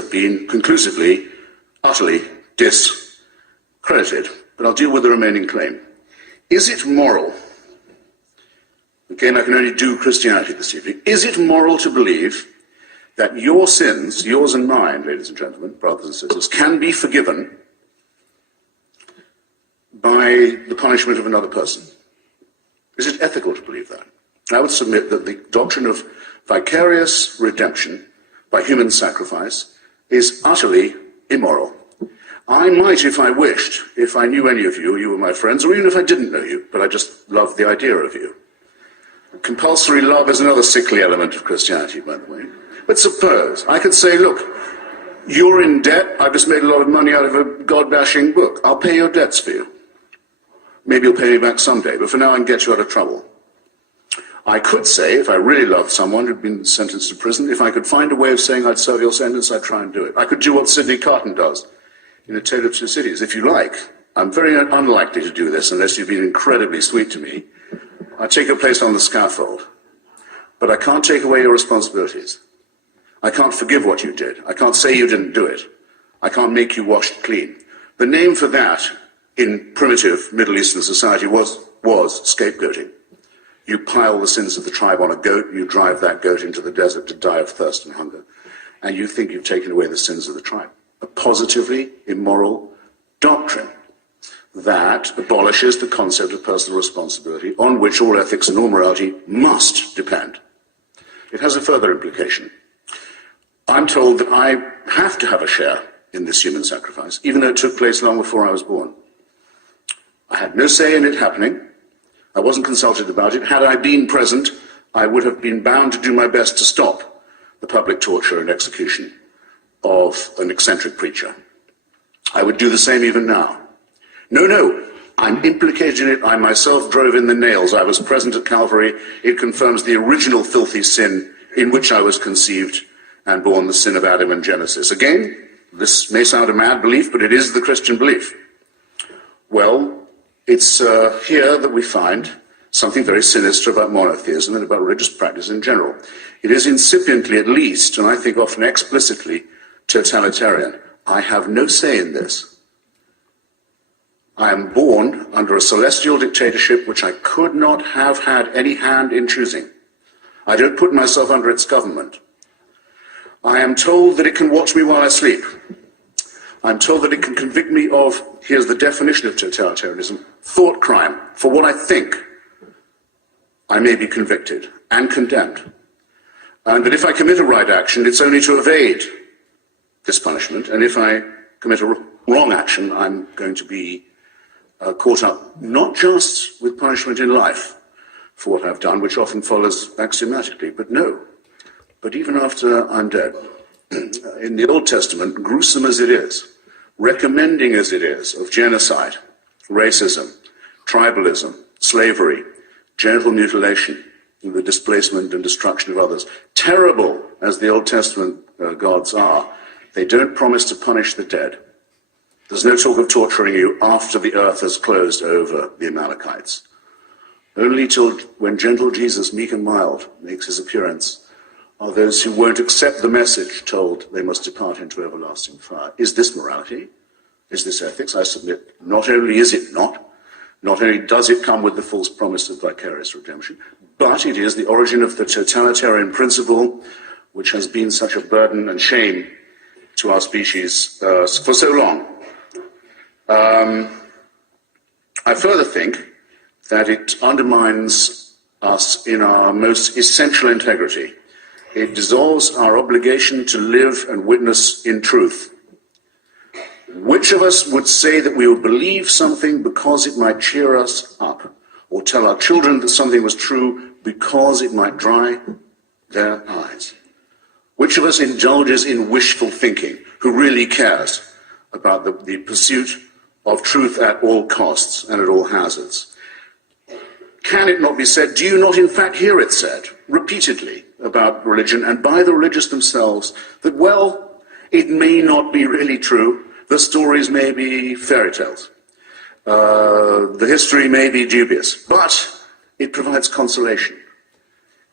have been conclusively, utterly discredited. But I'll deal with the remaining claim. Is it moral? Again, I can only do Christianity this evening. Is it moral to believe that your sins, yours and mine, ladies and gentlemen, brothers and sisters, can be forgiven by the punishment of another person? Is it ethical to believe that? I would submit that the doctrine of vicarious redemption by human sacrifice is utterly immoral. I might, if I wished, if I knew any of you, or you were my friends, or even if I didn't know you, but I just loved the idea of you. Compulsory love is another sickly element of Christianity, by the way. But suppose I could say, look, you're in debt, I've just made a lot of money out of a God-bashing book. I'll pay your debts for you. Maybe you'll pay me back someday, but for now I can get you out of trouble. I could say, if I really loved someone who'd been sentenced to prison, if I could find a way of saying I'd serve your sentence, I'd try and do it. I could do what Sidney Carton does in A Tale of Two Cities, if you like. I'm very unlikely to do this unless you've been incredibly sweet to me. I'd take your place on the scaffold. But I can't take away your responsibilities. I can't forgive what you did. I can't say you didn't do it. I can't make you washed clean. The name for that in primitive Middle Eastern society was scapegoating. You pile the sins of the tribe on a goat, you drive that goat into the desert to die of thirst and hunger, and you think you've taken away the sins of the tribe. A positively immoral doctrine that abolishes the concept of personal responsibility on which all ethics and all morality must depend. It has a further implication. I'm told that I have to have a share in this human sacrifice, even though it took place long before I was born. I had no say in it happening. I wasn't consulted about it. Had I been present, I would have been bound to do my best to stop the public torture and execution of an eccentric preacher. I would do the same even now. No, I'm implicated in it. I myself drove in the nails. I was present at Calvary. It confirms the original filthy sin in which I was conceived and born, the sin of Adam in Genesis. Again, this may sound a mad belief, but it is the Christian belief. Well, it's here that we find something very sinister about monotheism and about religious practice in general. It is incipiently, at least, and I think often explicitly, totalitarian. I have no say in this. I am born under a celestial dictatorship which I could not have had any hand in choosing. I don't put myself under its government. I am told that it can watch me while I sleep. I'm told that it can convict me of, here's the definition of totalitarianism, thought crime. For what I think, I may be convicted and condemned. And that if I commit a right action, it's only to evade this punishment. And if I commit a wrong action, I'm going to be caught up not just with punishment in life for what I've done, which often follows axiomatically, but even after I'm dead. In the Old Testament, gruesome as it is, recommending as it is of genocide, racism, tribalism, slavery, genital mutilation, the displacement and destruction of others, terrible as the Old Testament gods are, they don't promise to punish the dead. There's no talk of torturing you after the earth has closed over the Amalekites. Only till when gentle Jesus, meek and mild, makes his appearance, are those who won't accept the message told they must depart into everlasting fire. Is this morality? Is this ethics? I submit, not only is it not only does it come with the false promise of vicarious redemption, but it is the origin of the totalitarian principle which has been such a burden and shame to our species for so long. I further think that it undermines us in our most essential integrity. It dissolves our obligation to live and witness in truth. Which of us would say that we would believe something because it might cheer us up, or tell our children that something was true because it might dry their eyes? Which of us indulges in wishful thinking, who really cares about the pursuit of truth at all costs and at all hazards? Can it not be said, do you not in fact hear it said repeatedly about religion and by the religious themselves that, well, it may not be really true, the stories may be fairy tales, the history may be dubious, but it provides consolation?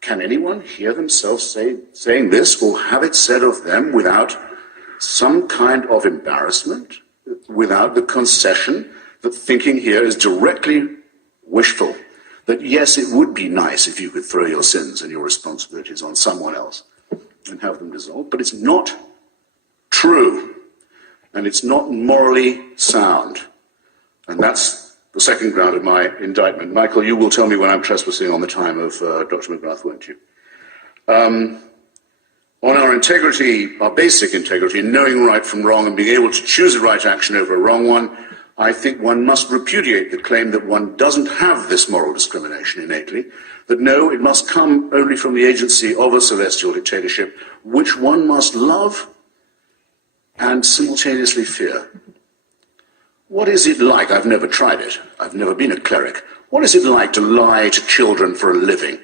Can anyone hear themselves saying this or have it said of them without some kind of embarrassment without the concession that thinking here is directly wishful. That yes, it would be nice if you could throw your sins and your responsibilities on someone else and have them dissolved, but it's not true, and it's not morally sound. And that's the second ground of my indictment. Michael, you will tell me when I'm trespassing on the time of Dr. McGrath, won't you? On our integrity, our basic integrity, in knowing right from wrong and being able to choose a right action over a wrong one, I think one must repudiate the claim that one doesn't have this moral discrimination innately, that no, it must come only from the agency of a celestial dictatorship, which one must love and simultaneously fear. What is it like? I've never tried it. I've never been a cleric. What is it like to lie to children for a living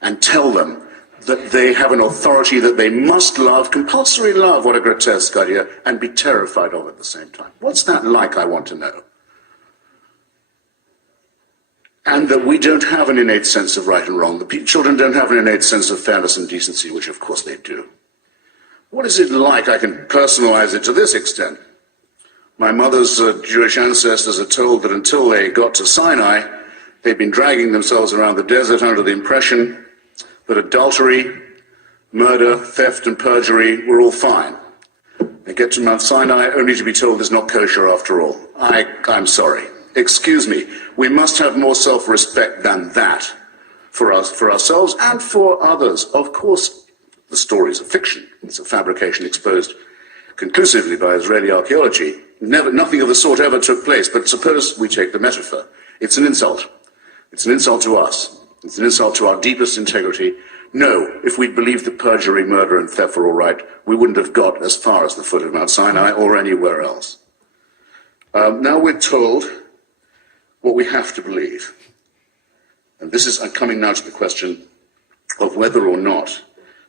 and tell them that they have an authority that they must love, compulsory love, what a grotesque idea, and be terrified of at the same time? What's that like, I want to know? And that we don't have an innate sense of right and wrong. The children don't have an innate sense of fairness and decency, which of course they do. What is it like? I can personalize it to this extent. My mother's Jewish ancestors are told that until they got to Sinai, they'd been dragging themselves around the desert under the impression that adultery, murder, theft, and perjury were all fine. They get to Mount Sinai only to be told it's not kosher after all. I'm sorry. Excuse me. We must have more self-respect than that for us, for ourselves and for others. Of course, the story is a fiction. It's a fabrication exposed conclusively by Israeli archaeology. Nothing of the sort ever took place, but suppose we take the metaphor. It's an insult. It's an insult to us. It's an insult to our deepest integrity. No, if we'd believed that perjury, murder, and theft were all right, we wouldn't have got as far as the foot of Mount Sinai or anywhere else. Now we're told what we have to believe. And this is coming now to the question of whether or not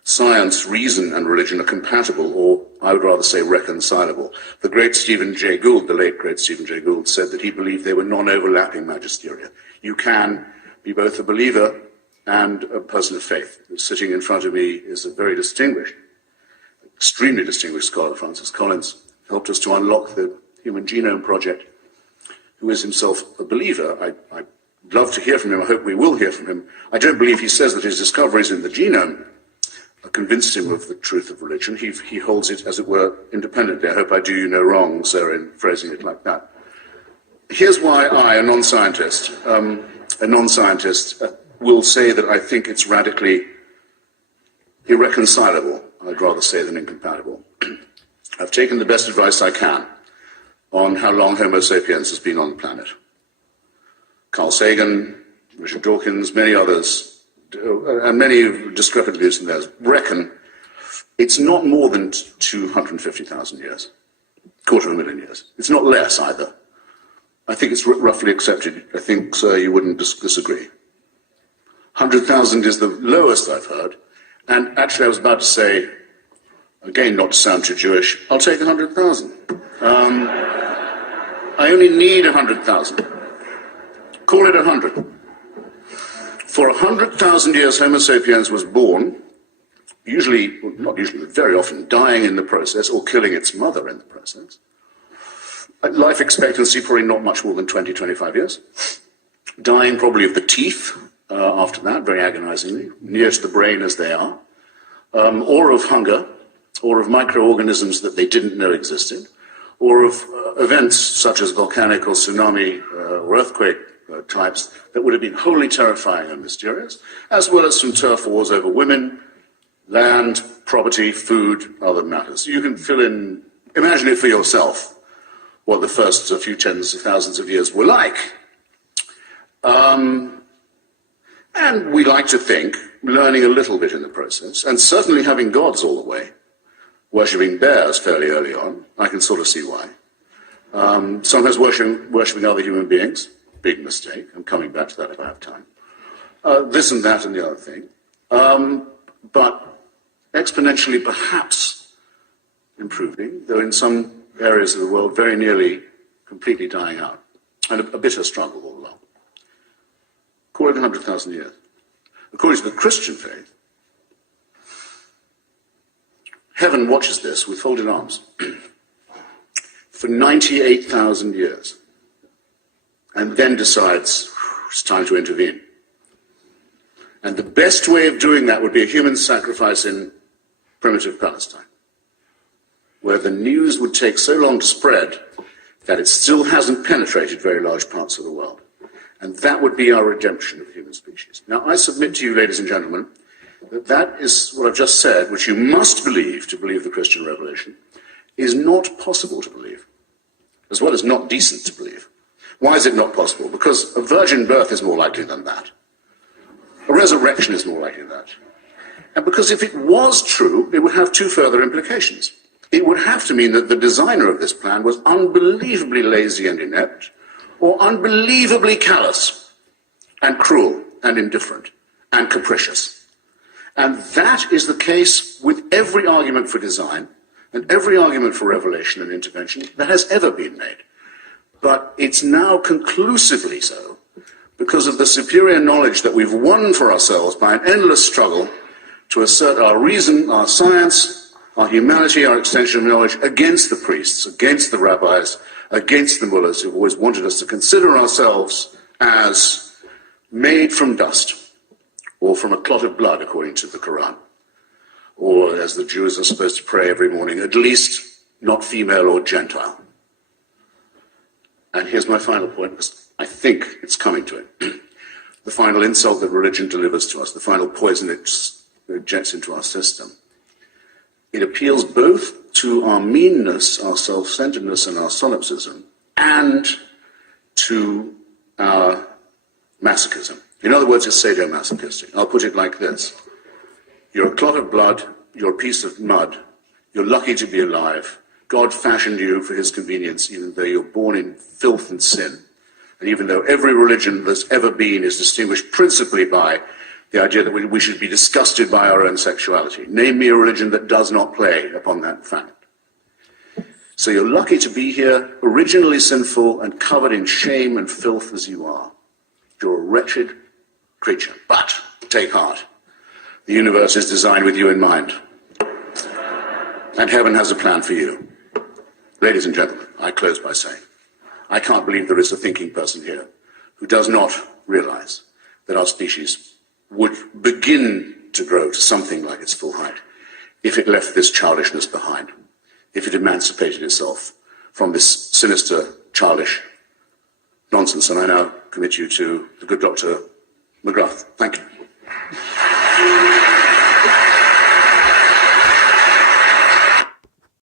science, reason, and religion are compatible, or I would rather say reconcilable. The great Stephen Jay Gould, the late great Stephen Jay Gould, said that he believed they were non-overlapping magisteria. You can be both a believer and a person of faith. Sitting in front of me is a very distinguished, extremely distinguished scholar, Francis Collins, helped us to unlock the Human Genome Project, who is himself a believer. I'd love to hear from him. I hope we will hear from him. I don't believe he says that his discoveries in the genome convinced him of the truth of religion. He holds it, as it were, independently. I hope I do you no wrong, sir, in phrasing it like that. Here's why I, a non-scientist, will say that I think it's radically irreconcilable, I'd rather say, than incompatible. I've taken the best advice I can on how long Homo sapiens has been on the planet. Carl Sagan, Richard Dawkins, many others, and many discrepant views in theirs, reckon it's not more than 250,000 years, quarter of a million years. It's not less either. I think it's roughly accepted. I think, sir, you wouldn't disagree. 100,000 is the lowest I've heard. And actually, I was about to say, again, not to sound too Jewish, I'll take 100,000. I only need 100,000. Call it 100. For 100,000 years, Homo sapiens was born, usually, not usually, but very often, dying in the process or killing its mother in the process. Life expectancy, probably not much more than 20, 25 years. Dying probably of the teeth after that, very agonizingly, near to the brain as they are, or of hunger, or of microorganisms that they didn't know existed, or of events such as volcanic or tsunami or earthquake types that would have been wholly terrifying and mysterious, as well as some turf wars over women, land, property, food, other matters. You can fill in, imagine it for yourself, what the first few tens of thousands of years were like. And we like to think, learning a little bit in the process, and certainly having gods all the way, worshipping bears fairly early on, I can sort of see why. Sometimes worshipping other human beings, big mistake. I'm coming back to that if I have time. This and that and the other thing. But exponentially perhaps improving, though in some areas of the world very nearly completely dying out, and a bitter struggle all along. Call it 100,000 years. According to the Christian faith, heaven watches this with folded arms for 98,000 years and then decides it's time to intervene. And the best way of doing that would be a human sacrifice in primitive Palestine, where the news would take so long to spread that it still hasn't penetrated very large parts of the world. And that would be our redemption of the human species. Now, I submit to you, ladies and gentlemen, that that is what I've just said, which you must believe to believe the Christian revelation, is not possible to believe, as well as not decent to believe. Why is it not possible? Because a virgin birth is more likely than that. A resurrection is more likely than that. And because if it was true, it would have two further implications. It would have to mean that the designer of this plan was unbelievably lazy and inept, or unbelievably callous and cruel and indifferent and capricious. And that is the case with every argument for design and every argument for revelation and intervention that has ever been made. But it's now conclusively so because of the superior knowledge that we've won for ourselves by an endless struggle to assert our reason, our science, our humanity, our extension of knowledge against the priests, against the rabbis, against the mullahs who've always wanted us to consider ourselves as made from dust or from a clot of blood, according to the Quran, or as the Jews are supposed to pray every morning, at least not female or Gentile. And here's my final point, because I think it's coming to it. The final insult that religion delivers to us, the final poison it injects into our system. It appeals both to our meanness, our self-centeredness, and our solipsism, and to our masochism. In other words, it's sadomasochistic. I'll put it like this. You're a clot of blood, you're a piece of mud, you're lucky to be alive. God fashioned you for his convenience, even though you're born in filth and sin. And even though every religion that's ever been is distinguished principally by the idea that we should be disgusted by our own sexuality. Name me a religion that does not play upon that fact. So you're lucky to be here, originally sinful and covered in shame and filth as you are. You're a wretched creature. But take heart. The universe is designed with you in mind. And heaven has a plan for you. Ladies and gentlemen, I close by saying, I can't believe there is a thinking person here who does not realize that our species would begin to grow to something like its full height if it left this childishness behind, if it emancipated itself from this sinister, childish nonsense. And I now commit you to the good Dr. McGrath. Thank you.